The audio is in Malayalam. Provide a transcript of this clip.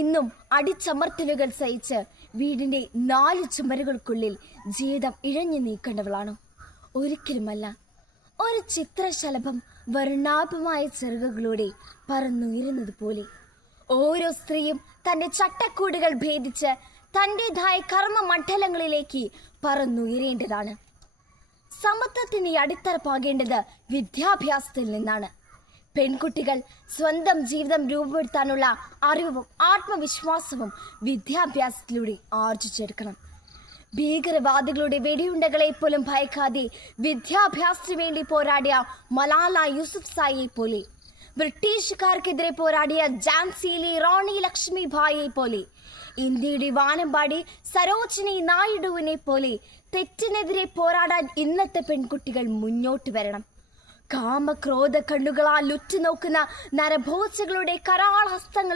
ഇന്നും അടിച്ചമർത്തലുകൾ സഹിച്ച് വീടിന്റെ 4 ചുമരുകൾക്കുള്ളിൽ ജീവിതം ഇഴഞ്ഞു നീക്കേണ്ടവളാണോ? ഒരിക്കലുമല്ല. ഒരു ചിത്രശലഭം വർണ്ണാഭമായ ചിറകുകളോടെ പറന്നുയരുന്നത് പോലെ ഓരോ സ്ത്രീയും തന്റെ ചട്ടക്കൂടുകൾ ഭേദിച്ച് തൻ്റെതായ കർമ്മ മണ്ഡലങ്ങളിലേക്ക് പറന്നുയരേണ്ടതാണ്. സമത്വത്തിന് അടിത്തറ പാകേണ്ടത് വിദ്യാഭ്യാസത്തിൽ നിന്നാണ്. പെൺകുട്ടികൾ സ്വന്തം ജീവിതം രൂപപ്പെടുത്താനുള്ള അറിവും ആത്മവിശ്വാസവും വിദ്യാഭ്യാസത്തിലൂടെ ആർജിച്ചെടുക്കണം. ഭീകരവാദികളുടെ വെടിയുണ്ടകളെ പോലും ഭയക്കാതെ വിദ്യാഭ്യാസത്തിനു വേണ്ടി പോരാടിയ മലാല യൂസുഫ്സായിയെ പോലെ, ബ്രിട്ടീഷുകാർക്കെതിരെ പോരാടിയ ഝാൻസിയിലെ റാണി ലക്ഷ്മിഭായിയെ പോലെ, ഇന്ത്യയുടെ വാനമ്പാടി സരോജിനി നായിഡുവിനെ പോലെ തെറ്റിനെതിരെ പോരാടാൻ ഇന്നത്തെ പെൺകുട്ടികൾ മുന്നോട്ട് വരണം. കാമക്രോധ കണ്ണുകളാൽ ഉറ്റുനോക്കുന്ന നരഭോജകളുടെ കരാള ഹസ്തങ്ങളിൽ